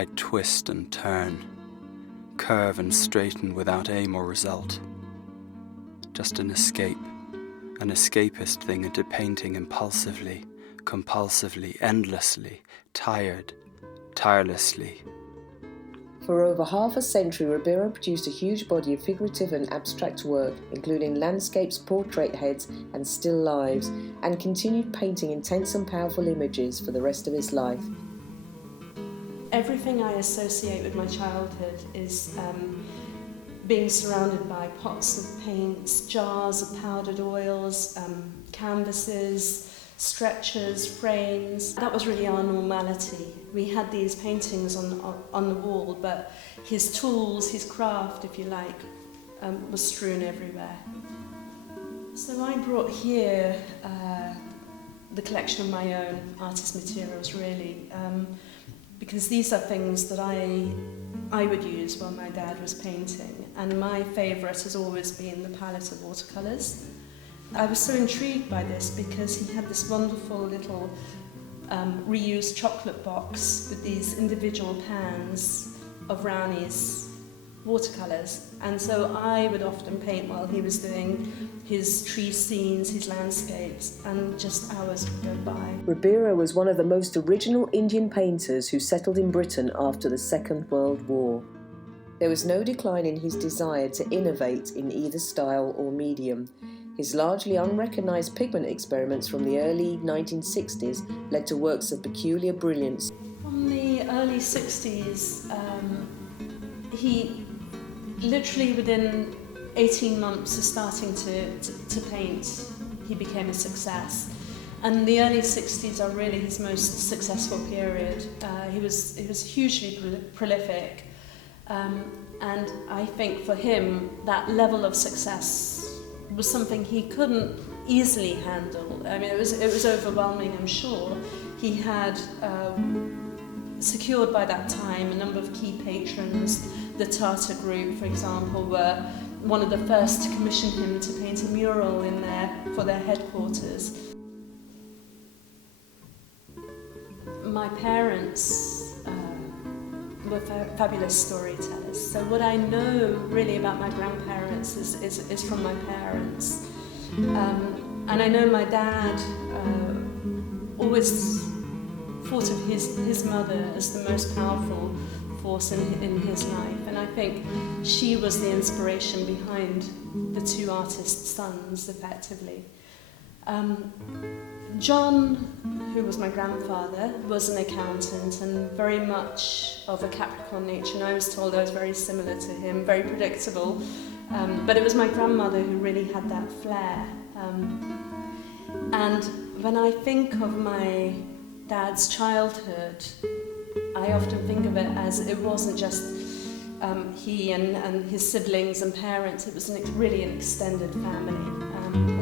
I twist and turn, curve and straighten without aim or result. Just an escape, an escapist thing into painting impulsively, compulsively, endlessly, tired, tirelessly. For over half a century, Ribeiro produced a huge body of figurative and abstract work, including landscapes, portrait heads, and still lives, and continued painting intense and powerful images for the rest of his life. Everything I associate with my childhood is being surrounded by pots of paints, jars of powdered oils, canvases, stretchers, frames. That was really our normality. We had these paintings on the wall, but his tools, his craft, if you like, was strewn everywhere. So I brought here the collection of my own artist materials, really, because these are things that I would use while my dad was painting, and my favourite has always been the palette of watercolours. I was so intrigued by this because he had this wonderful little reused chocolate box with these individual pans of Brownie's watercolours, and so I would often paint while he was doing his tree scenes, his landscapes, and just hours would go by. Ribeiro was one of the most original Indian painters who settled in Britain after the Second World War. There was no decline in his desire to innovate in either style or medium. His largely unrecognised pigment experiments from the early 1960s led to works of peculiar brilliance. From the early 60s, he literally within 18 months of starting to paint, he became a success. And the early 60s are really his most successful period. He was hugely prolific, and I think for him that level of success was something he couldn't easily handle. I mean, it was overwhelming, I'm sure. He had secured by that time a number of key patrons. The Tata Group, for example, were one of the first to commission him to paint a mural for their headquarters. My parents were fabulous storytellers. So what I know really about my grandparents is from my parents. And I know my dad always thought of his mother as the most powerful force in his life. And I think she was the inspiration behind the two artists' sons, effectively. John, who was my grandfather, was an accountant and very much of a Capricorn nature, and I was told I was very similar to him, very predictable. But it was my grandmother who really had that flair. And when I think of my dad's childhood, I often think of it as it wasn't just he and his siblings and parents, it was really an extended family.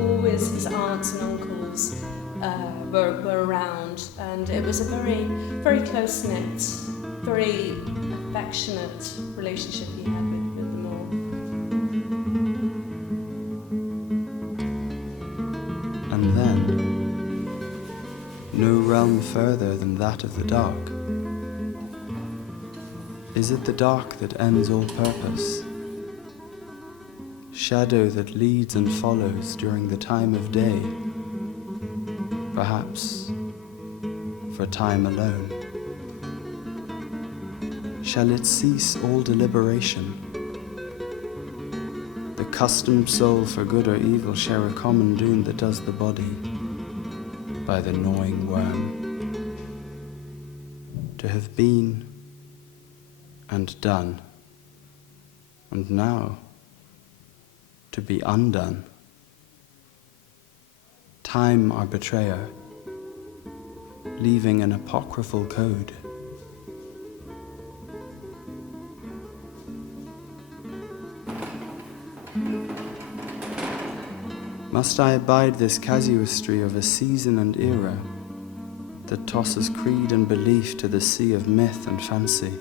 Always his aunts and uncles were around, and it was a very, very close-knit, very affectionate relationship he had with them all. And then, no realm further than that of the dark. Is it the dark that ends all purpose? Shadow that leads and follows during the time of day, perhaps for time alone. Shall it cease all deliberation? The customed soul for good or evil share a common doom that does the body by the gnawing worm. To have been and done, and now to be undone. Time our betrayer, leaving an apocryphal code. Must I abide this casuistry of a season and era that tosses creed and belief to the sea of myth and fancy,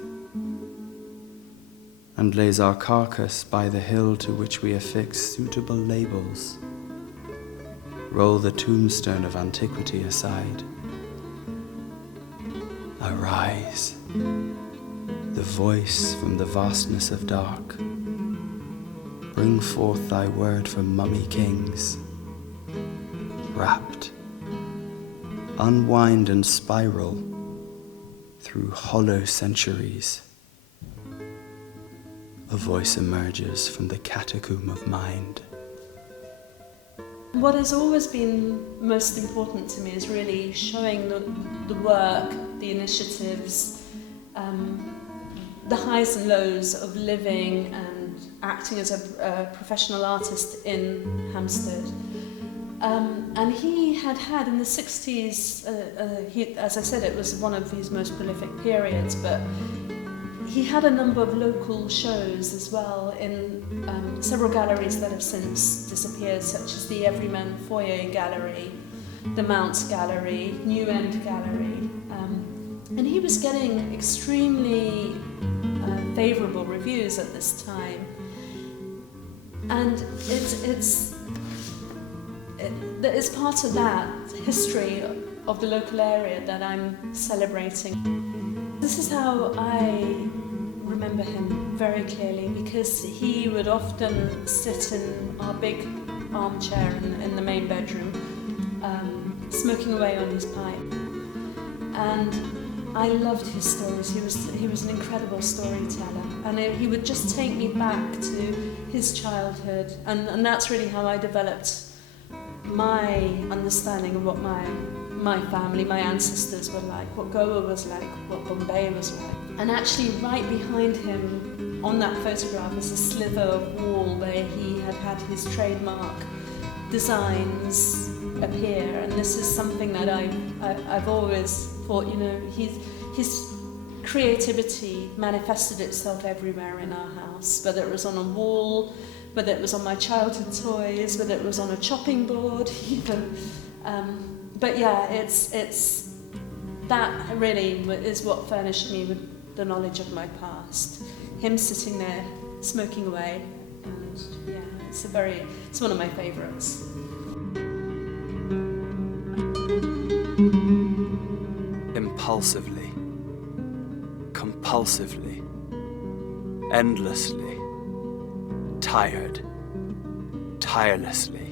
and lays our carcass by the hill to which we affix suitable labels, roll the tombstone of antiquity aside? Arise. the voice from the vastness of dark. Bring forth thy word from mummy kings. Wrapped, unwind and spiral through hollow centuries. A voice emerges from the catacomb of mind. What has always been most important to me is really showing the work, the initiatives, the highs and lows of living and acting as a professional artist in Hampstead. And he had in the 60s, as I said, it was one of his most prolific periods, but he had a number of local shows as well in several galleries that have since disappeared, such as the Everyman Foyer Gallery, the Mounts Gallery, New End Gallery. And he was getting extremely favourable reviews at this time. And it's part of that history of the local area that I'm celebrating. This is how I remember him very clearly, because he would often sit in our big armchair in the main bedroom, smoking away on his pipe. And I loved his stories. He was an incredible storyteller, and he would just take me back to his childhood, and that's really how I developed my understanding of what my family, my ancestors were like, what Goa was like, what Bombay was like. And actually right behind him on that photograph is a sliver of wall where he had his trademark designs appear, and this is something that I've always thought, you know, his creativity manifested itself everywhere in our house, whether it was on a wall, whether it was on my childhood toys, whether it was on a chopping board even. But yeah, it's that really is what furnished me with the knowledge of my past. Him sitting there smoking away, and yeah, it's one of my favourites. Impulsively, compulsively, endlessly, tired, tirelessly.